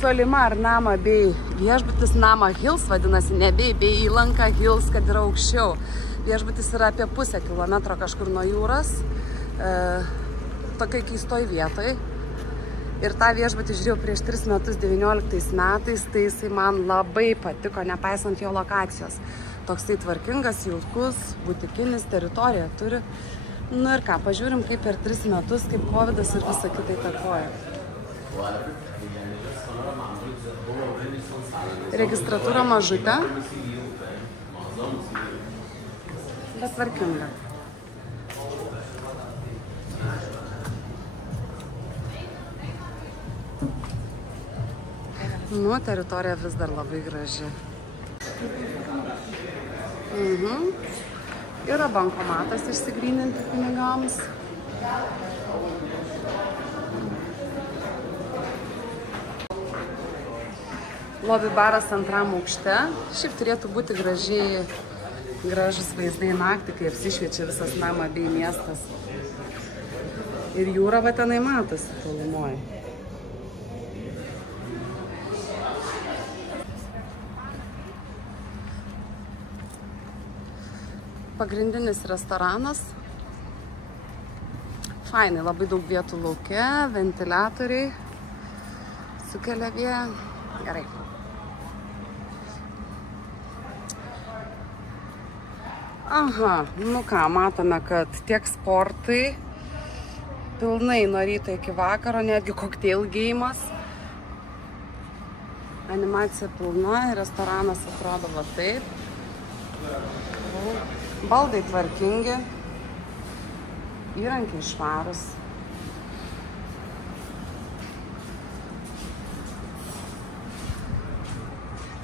Solimar Nama bei viešbutis Nama Hills vadinasi, ne bei Įlanka Hills, kad yra aukščiau. Viešbutis yra apie pusę kilometro kažkur nuo jūros, tokiai keistoj vietoj. Ir tą viešbutį žiūrėjau prieš 3 metus, 19 metais, tai jisai man labai patiko, nepaisant jo lokacijos. Toksai tvarkingas, jaukus, butikinis, teritoriją turi. Nu ir ką, pažiūrim, kaip per 3 metus, kaip covidas ir visą kitą įtakoja. Registratūra mažutė, bet tvarkinga. Nu, teritorija vis dar labai graži. Yra bankomatas išsigryninti pinigams. Lobby baras 2 aukšte. Šiaip turėtų būti gražus vaizdai naktį, kai apsišviečia visas Nama bei miestas. Ir jūra va tenai matosi tolumoje. Pagrindinis restoranas. Fainai, labai daug vietų lauke, ventiliatoriai sukelia vėją. Gerai. Aha, nu ką, matome, kad tiek sportai pilnai nuo ryto iki vakaro, netgi cocktail geimas. Animacija pilna, restoranas atrodo va taip. Baldai tvarkingi, įrankiai švarus.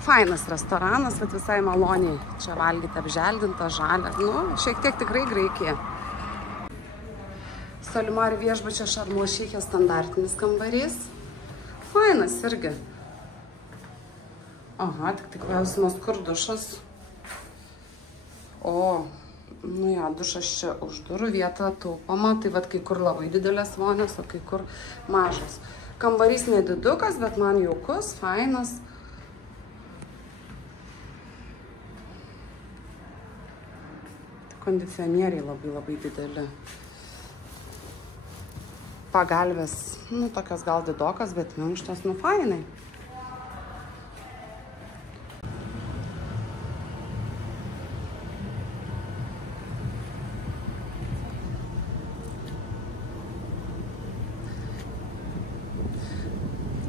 Fainas restoranas, bet visai maloniai čia valgyti, apželdinta, žalia. Nu, šiek tiek tikrai Graikija. Solimar viešbučio Šarm El Šeiche standartinis kambarys. Fainas irgi. Aha, tik klausimas, kur dušas. O, nu ja, dušas čia už durų, vieta taupoma, tai vat kai kur labai didelės vonios, o kai kur mažas. Kambarys nedidukas, bet man jaukus, fainas. Kondicionieriai labai dideli. Pagalvės, nu tokios gal didokas, bet minkštos, nu fainai.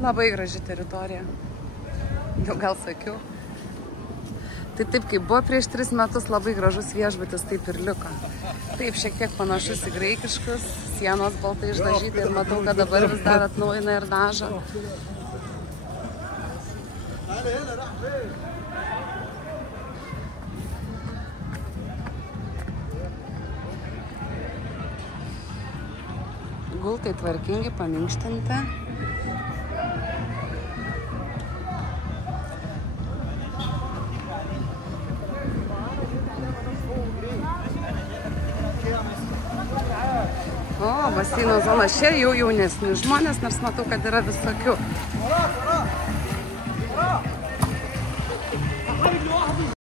Labai graži teritorija. Jau gal sakiau. Tai taip, kaip buvo prieš 3 metus, labai gražus viešbutis, taip ir liko. Taip, šiek tiek panašus į graikiškus, sienos baltai išdažyti ir matau, kad dabar vis dar atnaujina ir dažo. Gultai tvarkingi, paminkštinti. O, baseino zona. Čia jau jaunesni žmonės, nors matau, kad yra visokių.